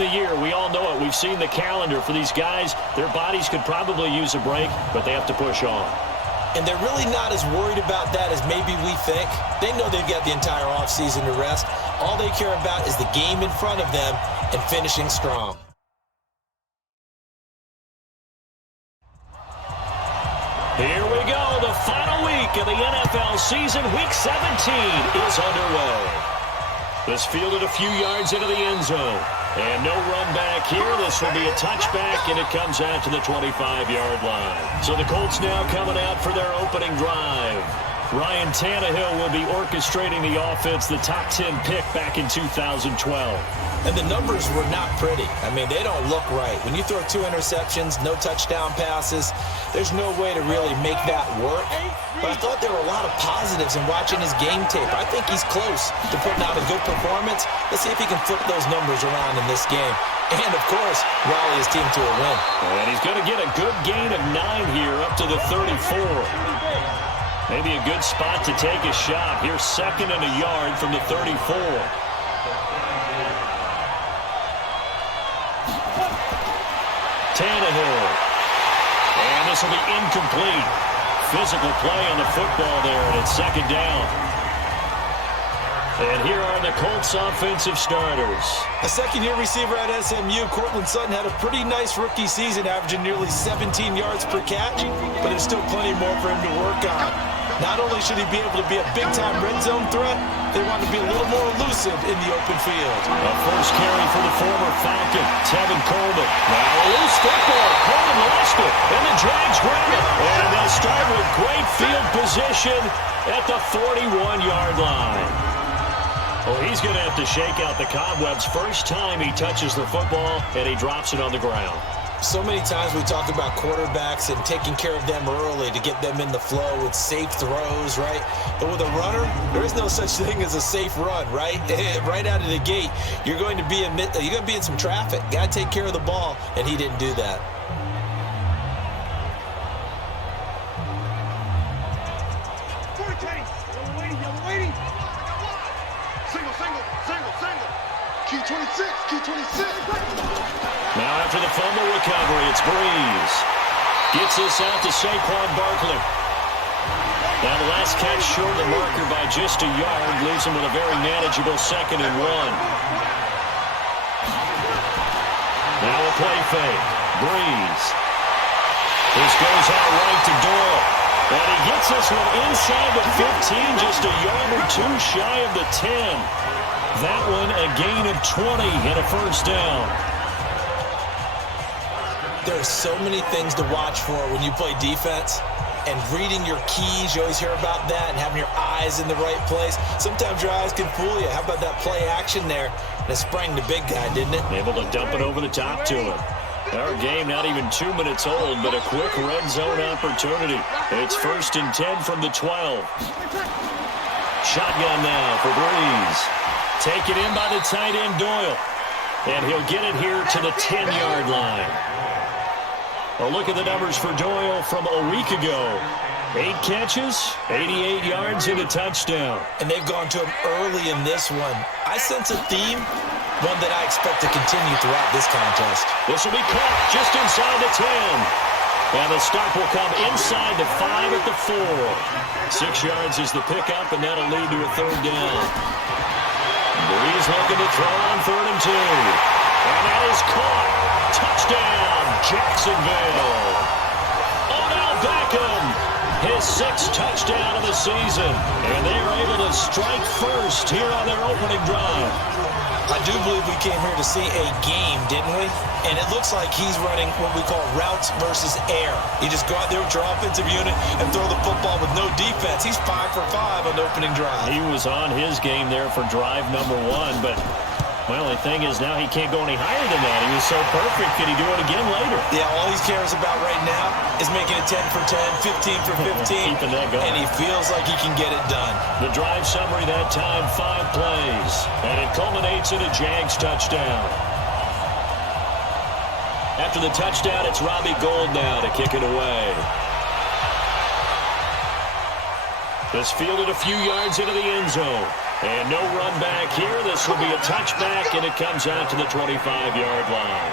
the year. We all know it. We've seen the calendar for these guys. Their bodies could probably use a break, but they have to push on. And they're really not as worried about that as maybe we think. They know they've got the entire offseason to rest. All they care about is the game in front of them and finishing strong. Here we go. The final week of the NFL season. Week 17 is underway. This fielded a few yards into the end zone. And no run back here. This will be a touchback, and it comes out to the 25-yard line. So the Colts now coming out for their opening drive. Ryan Tannehill will be orchestrating the offense, the top 10 pick back in 2012. And the numbers were not pretty. I mean, they don't look right. When you throw 2 interceptions, no touchdown passes, there's no way to really make that work. But I thought there were a lot of positives in watching his game tape. I think he's close to putting out a good performance. Let's see if he can flip those numbers around in this game. And, of course, rally his team to a win. And he's going to get a good gain of 9 here up to the 34. Maybe a good spot to take a shot. Here's 2nd and a yard from the 34. Tannehill. And this will be incomplete. Physical play on the football there, and it's 2nd down. And here are the Colts offensive starters. A second-year receiver at SMU, Cortland Sutton, had a pretty nice rookie season, averaging nearly 17 yards per catch, but there's still plenty more for him to work on. Not only should he be able to be a big-time red zone threat, they want to be a little more elusive in the open field. A first carry for the former Falcon, Tevin Coleman. Now a loose football. Coleman lost it, and the Jags grab it. And they'll start with great field position at the 41-yard line. Well, he's going to have to shake out the cobwebs first time he touches the football, and he drops it on the ground. So many times we talk about quarterbacks and taking care of them early to get them in the flow with safe throws, right? But with a runner, there is no such thing as a safe run, right? Right out of the gate, you're going to be in some traffic. Got to take care of the ball, and he didn't do that. Now after the fumble recovery, it's Breeze. Gets this out to Saquon Barkley. Now the last catch short of the marker by just a yard leaves him with a very manageable 2nd and 1. Now a play fake. Breeze. This goes out right to Doyle. And he gets this one inside the 15, just a yard or 2 shy of the 10. That one a gain of 20 and a first down. There are so many things to watch for when you play defense. And reading your keys, you always hear about that, and having your eyes in the right place. Sometimes your eyes can fool you. How about that play action there? And it sprang the big guy, didn't it? Able to dump it over the top to him. Our game not even 2 minutes old, but a quick red zone opportunity. It's 1st and 10 from the 12. Shotgun now for Breeze. Taken in by the tight end Doyle. And he'll get it here to the 10-yard line. A look at the numbers for Doyle from a week ago. 8 catches, 88 yards, and a touchdown. And they've gone to him early in this one. I sense a theme, one that I expect to continue throughout this contest. This will be caught just inside the 10. And the stop will come inside the 5 at the 4. 6 yards is the pickup, and that'll lead to a 3rd down. Breeze looking to throw on 3rd and 2. And that is caught. Touchdown, Jacksonville. Odell Beckham, his 6th touchdown of the season. And they are able to strike first here on their opening drive. I do believe we came here to see a game, didn't we? And it looks like he's running what we call routes versus air. You just go out there with your offensive unit and throw the football with no defense. He's 5 for 5 on the opening drive. He was on his game there for drive number 1, but my only thing is now he can't go any higher than that. He was so perfect. Can he do it again later? Yeah, all he cares about right now is making it 10 for 10, 15 for 15. Keeping that going. And he feels like he can get it done. The drive summary that time, 5 plays. And it culminates in a Jags touchdown. After the touchdown, it's Robbie Gould now to kick it away. This fielded a few yards into the end zone. And no run back here. This will be a touchback, and it comes out to the 25-yard line.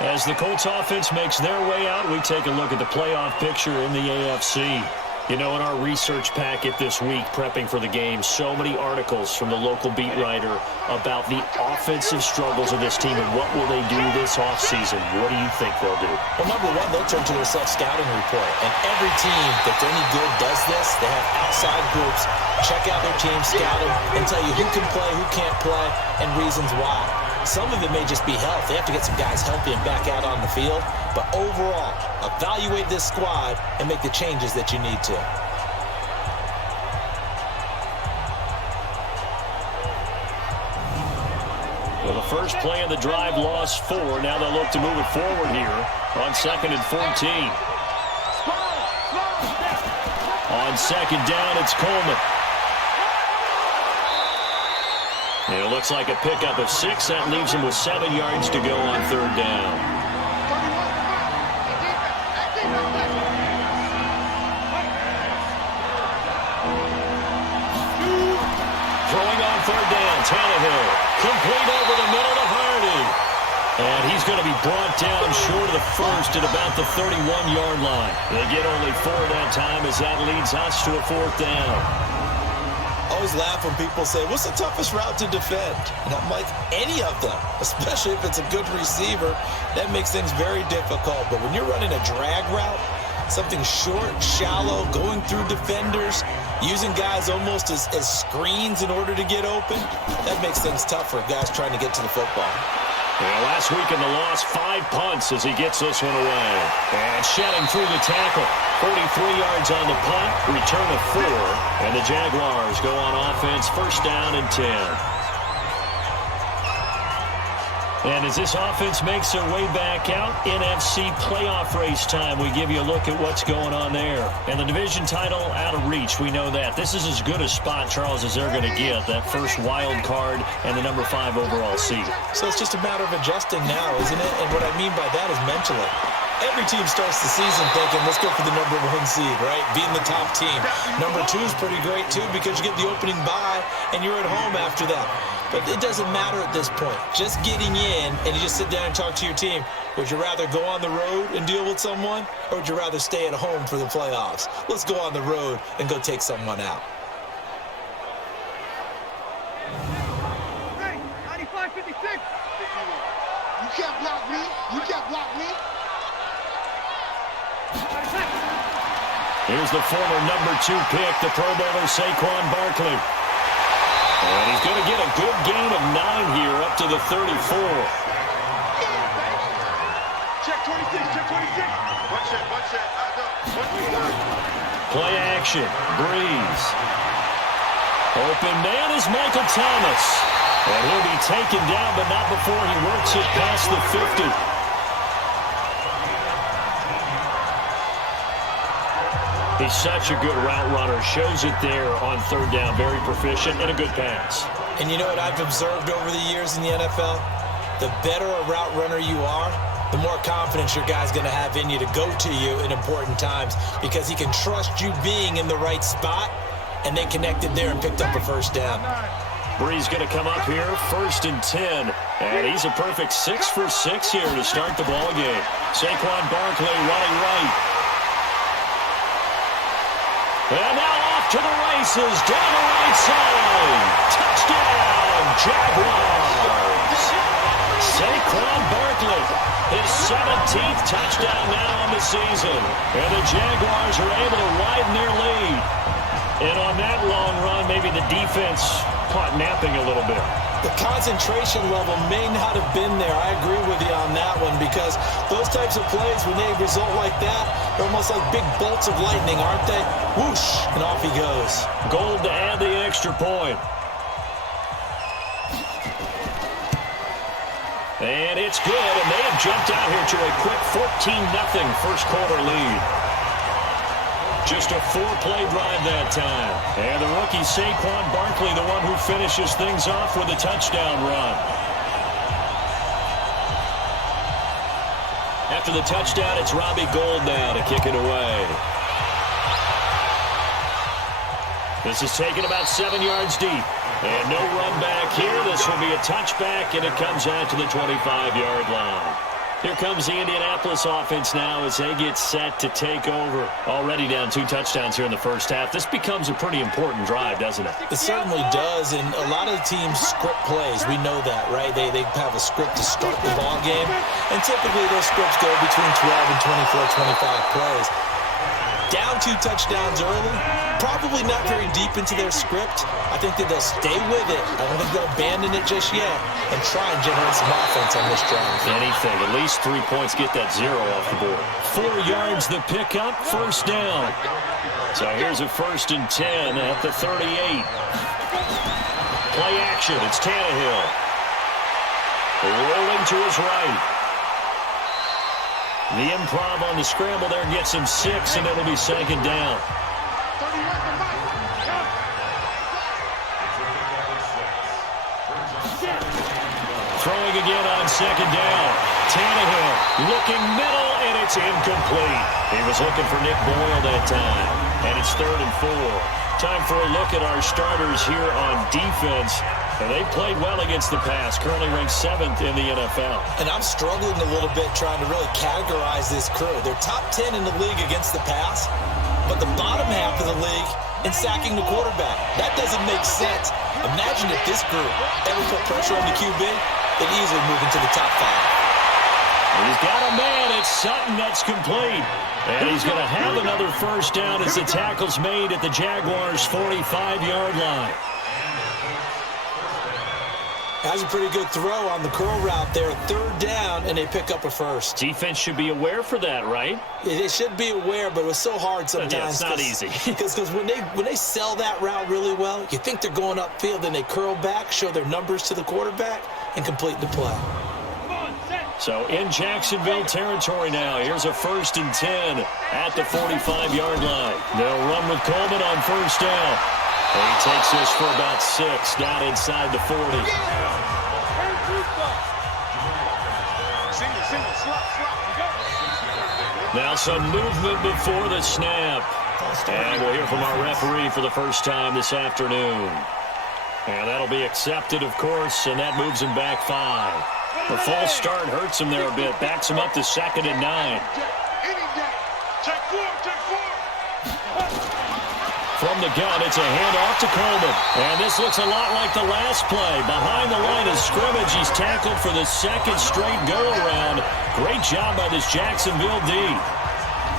As the Colts offense makes their way out, we take a look at the playoff picture in the AFC. You know, in our research packet this week, prepping for the game, so many articles from the local beat writer about the offensive struggles of this team and what will they do this offseason. What do you think they'll do? Well, number one, they'll turn to their self-scouting report. And every team that's any good does this. They have outside groups, check out their team, scout them, and tell you who can play, who can't play, and reasons why. Some of it may just be health. They have to get some guys healthy and back out on the field. But overall, evaluate this squad and make the changes that you need to. Well, the first play of the drive lost 4. Now they'll look to move it forward here on 2nd and 14. On 2nd down, it's Coleman. And it looks like a pickup of 6. That leaves him with 7 yards to go on 3rd down. Throwing on 3rd down, Tannehill. Complete over the middle to Hardy. And he's going to be brought down short of the first at about the 31-yard line. They get only 4 that time as that leads us to a 4th down. I always laugh when people say, what's the toughest route to defend? And I'm like, any of them, especially if it's a good receiver. That makes things very difficult. But when you're running a drag route, something short, shallow, going through defenders, using guys almost as screens in order to get open, that makes things tough for guys trying to get to the football. Well, last week in the loss, 5 punts as he gets this one away. And shedding through the tackle. 43 yards on the punt, return of 4. And the Jaguars go on offense, 1st down and 10. And as this offense makes their way back out, NFC playoff race time, we give you a look at what's going on there. And the division title out of reach, we know that. This is as good a spot, Charles, as they're going to get, that first wild card and the number 5 overall seed. So it's just a matter of adjusting now, isn't it? And what I mean by that is mentally. Every team starts the season thinking, let's go for the number 1 seed, right? Being the top team. Number 2 is pretty great, too, because you get the opening bye, and you're at home after that. But it doesn't matter at this point. Just getting in, and you just sit down and talk to your team. Would you rather go on the road and deal with someone, or would you rather stay at home for the playoffs? Let's go on the road and go take someone out. Ready, 95, 56. You can't block me. You can't block me. Here's the former number 2 pick, the Pro Bowler Saquon Barkley. And he's going to get a good gain of 9 here up to the 34. Check 26, check 26. One check, eyes up. Play action, Breeze. Open man is Michael Thomas. And he'll be taken down, but not before he works it past the 50. He's such a good route runner. Shows it there on 3rd down. Very proficient and a good pass. And you know what I've observed over the years in the NFL? The better a route runner you are, the more confidence your guy's going to have in you to go to you in important times because he can trust you being in the right spot, and they connected there and picked up a 1st down. Breeze going to come up here, 1st and 10. And he's a perfect 6 for 6 here to start the ball game. Saquon Barkley running right. And now off to the races, down the right side. Touchdown, Jaguars. Saquon Barkley, his 17th touchdown now on the season. And the Jaguars are able to widen their lead. And on that long run, maybe the defense caught napping a little bit. The concentration level may not have been there. I agree with you on that one because those types of plays, when they result like that, they're almost like big bolts of lightning, aren't they? Whoosh, and off he goes. Gold to add the extra point. And it's good, and they have jumped out here to a quick 14-0 first quarter lead. Just a 4-play drive that time. And the rookie Saquon Barkley, the one who finishes things off with a touchdown run. After the touchdown, it's Robbie Gould now to kick it away. This is taken about 7 yards deep. And no run back here. This will be a touchback, and it comes out to the 25-yard line. Here comes the Indianapolis offense now as they get set to take over. Already down 2 touchdowns here in the first half. This becomes a pretty important drive, doesn't it? It certainly does, and a lot of the teams script plays. We know that, right? They have a script to start the ball game, and typically those scripts go between 12 and 24, 25 plays. Down 2 touchdowns early, probably not very deep into their script. I think that they'll stay with it. I don't think they'll abandon it just yet and try and generate some offense on this drive. Anything. At least 3 points, get that 0 off the board. 4 yards the pickup, first down. So here's a 1st and 10 at the 38. Play action. It's Tannehill. Rolling to his right. The improv on the scramble there gets him 6, and it'll be 2nd down. Throwing again on 2nd down. Tannehill looking middle, and it's incomplete. He was looking for Nick Boyle that time, and it's 3rd and 4. Time for a look at our starters here on defense. And they played well against the pass, currently ranked 7th in the NFL. And I'm struggling a little bit trying to really categorize this crew. They're top 10 in the league against the pass, but the bottom half of the league in sacking the quarterback. That doesn't make sense. Imagine if this group ever put pressure on the QB, they'd easily move into the top 5. He's got a man. It's Sutton that's complete. And he's going to have another first down as the tackle's made at the Jaguars' 45-yard line. That's a pretty good throw on the curl route there. 3rd down, and they pick up a first. Defense should be aware for that, right? They should be aware, but it was so hard sometimes. Yeah, it's not easy. Because when they sell that route really well, you think they're going upfield, and they curl back, show their numbers to the quarterback, and complete the play. So in Jacksonville territory now. Here's a 1st and 10 at the 45-yard line. They'll run with Coleman on 1st down. And he takes this for about 6 down inside the 40. Now some movement before the snap. And we'll hear from our referee for the first time this afternoon. And that'll be accepted, of course, and that moves him back 5. The false start hurts him there a bit. Backs him up to 2nd and 9. From the gun, it's a handoff to Coleman. And this looks a lot like the last play. Behind the line of scrimmage, he's tackled for the 2nd straight go-around. Great job by this Jacksonville D.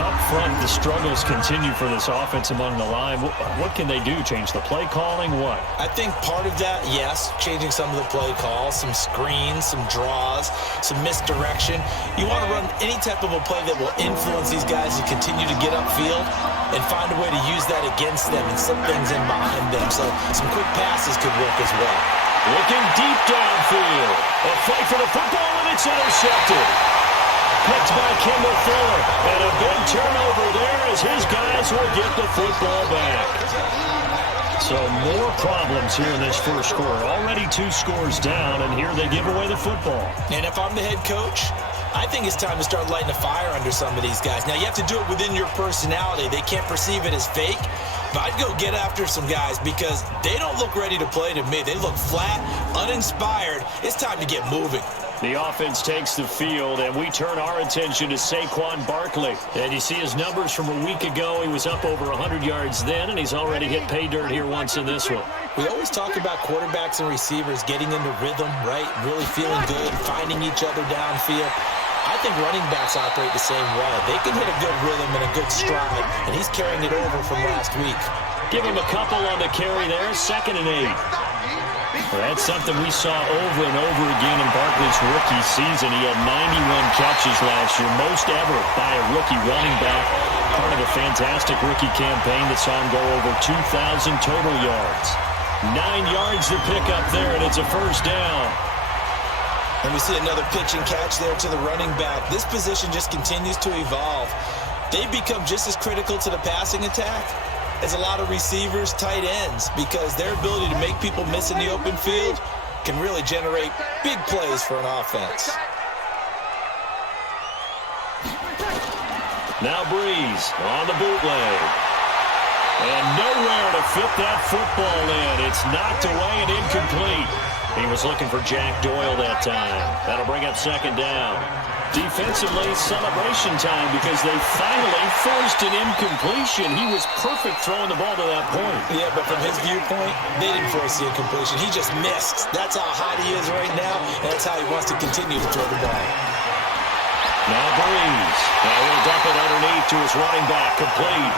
Up front, the struggles continue for this offense among the line. What can they do? Change the play calling? What? I think part of that, yes, changing some of the play calls, some screens, some draws, some misdirection. You want to run any type of a play that will influence these guys to continue to get upfield and find a way to use that against them and slip things in behind them. So some quick passes could work as well. Looking deep downfield. A fight for the football, and it's intercepted. Picked by Kendall Fuller. And a big turnover there as his guys will get the football back. So more problems here in this first quarter. Already 2 scores down, and here they give away the football. And if I'm the head coach, I think it's time to start lighting a fire under some of these guys. Now, you have to do it within your personality. They can't perceive it as fake. But I'd go get after some guys because they don't look ready to play to me. They look flat, uninspired. It's time to get moving. The offense takes the field, and we turn our attention to Saquon Barkley. And you see his numbers from a week ago. He was up over 100 yards then, and he's already hit pay dirt here once in this one. We always talk about quarterbacks and receivers getting into rhythm, right? Really feeling good, finding each other downfield. I think running backs operate the same way. They can hit a good rhythm and a good stride, and he's carrying it over from last week. Give him a couple on the carry there, 2nd and 8. Well, that's something we saw over and over again in Barkley's rookie season. He had 91 catches last year, most ever by a rookie running back. Part of a fantastic rookie campaign that saw him go over 2,000 total yards. 9 yards to pick up there, and it's a first down. And we see another pitch and catch there to the running back. This position just continues to evolve. They become just as critical to the passing attack as a lot of receivers, tight ends, because their ability to make people miss in the open field can really generate big plays for an offense. Now Breeze on the bootleg. And nowhere to fit that football in. It's knocked away and incomplete. He was looking for Jack Doyle that time. That'll bring up second down. Defensively, celebration time because they finally forced an incompletion. He was perfect throwing the ball to that point. Yeah, but from his viewpoint, they didn't force the incompletion. He just missed. That's how hot he is right now, and that's how he wants to continue to throw the ball. Now Breeze. Now he'll dump it underneath to his running back, complete.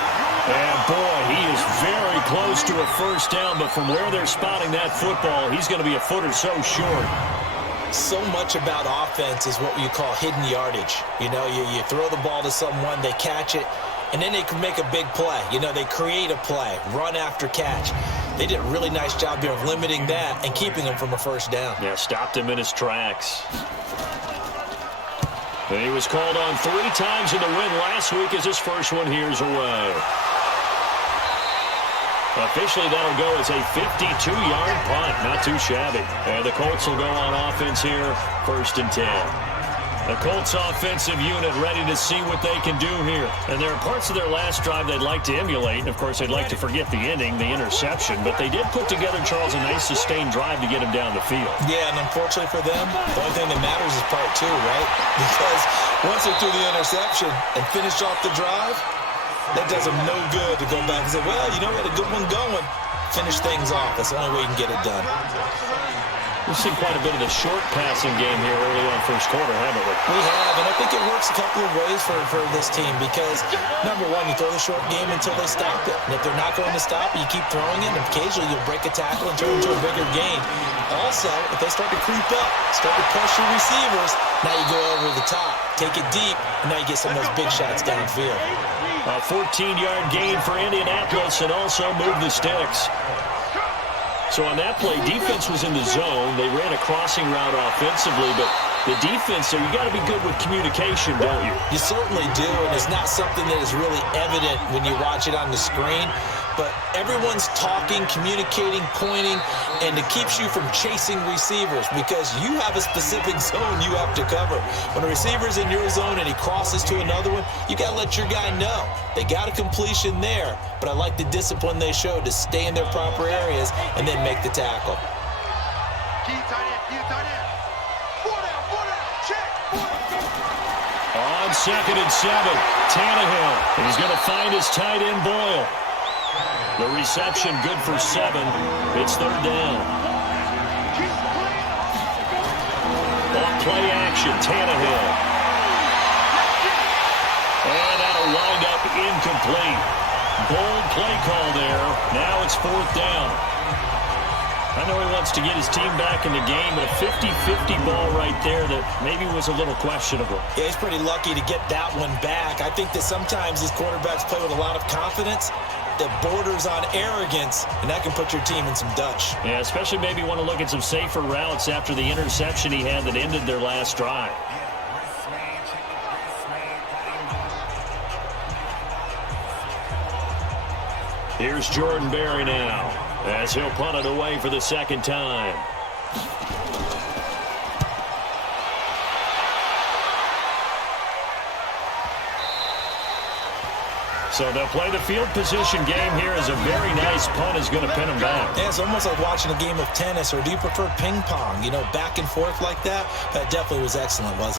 And boy, he is very close to a first down, but from where they're spotting that football, he's going to be a foot or so short. So much about offense is what you call hidden yardage. You know, you throw the ball to someone, they catch it, and then they can make a big play. You know, they create a play, run after catch. They did a really nice job there of limiting that and keeping him from a first down. Yeah, stopped him in his tracks. And he was called on 3 times in the win last week as his first one here's away. Officially, that'll go as a 52-yard punt. Not too shabby. And the Colts will go on offense here, 1st and 10. The Colts offensive unit ready to see what they can do here. And there are parts of their last drive they'd like to emulate. And, of course, they'd like to forget the ending, the interception. But they did put together, Charles, a nice sustained drive to get him down the field. Yeah, and unfortunately for them, the only thing that matters is part 2, right? Because once they threw the interception and finished off the drive, that does them no good to go back and say, well, you know, we had a good one going. Finish things off. That's the only way you can get it done. We've seen quite a bit of the short passing game here early on first quarter, haven't we? We have, and I think it works a couple of ways for this team because, number one, you throw the short game until they stop it. And if they're not going to stop it, you keep throwing it, and occasionally you'll break a tackle and turn it into a bigger gain. Also, if they start to creep up, start to pressure receivers, now you go over the top, take it deep, and now you get some of those big shots downfield. A 14-yard gain for Indianapolis and also move the sticks. So on that play, defense was in the zone. They ran a crossing route offensively, but the defense, so you got to be good with communication, don't you? You certainly do, and it's not something that is really evident when you watch it on the screen. But everyone's talking, communicating, pointing, and it keeps you from chasing receivers because you have a specific zone you have to cover. When a receiver's in your zone and he crosses to another one, you got to let your guy know. They got a completion there, but I like the discipline they showed to stay in their proper areas and then make the tackle. Key tight end. 4 down, check. On 2nd and 7, Tannehill. He's going to find his tight end, Boyle. The reception good for 7. It's 3rd down. Off play action, Tannehill. And that'll wind up incomplete. Bold play call there. Now it's 4th down. I know he wants to get his team back in the game, but a 50-50 ball right there that maybe was a little questionable. Yeah, he's pretty lucky to get that one back. I think that sometimes these quarterbacks play with a lot of confidence that borders on arrogance, and that can put your team in some Dutch. Yeah, especially maybe want to look at some safer routes after the interception he had that ended their last drive. Here's Jordan Berry now, as he'll punt it away for the 2nd time. So they'll play the field position game here as a very nice punt is going to pin them back. Yeah, it's almost like watching a game of tennis, or do you prefer ping pong? You know, back and forth like that? That definitely was excellent, wasn't it?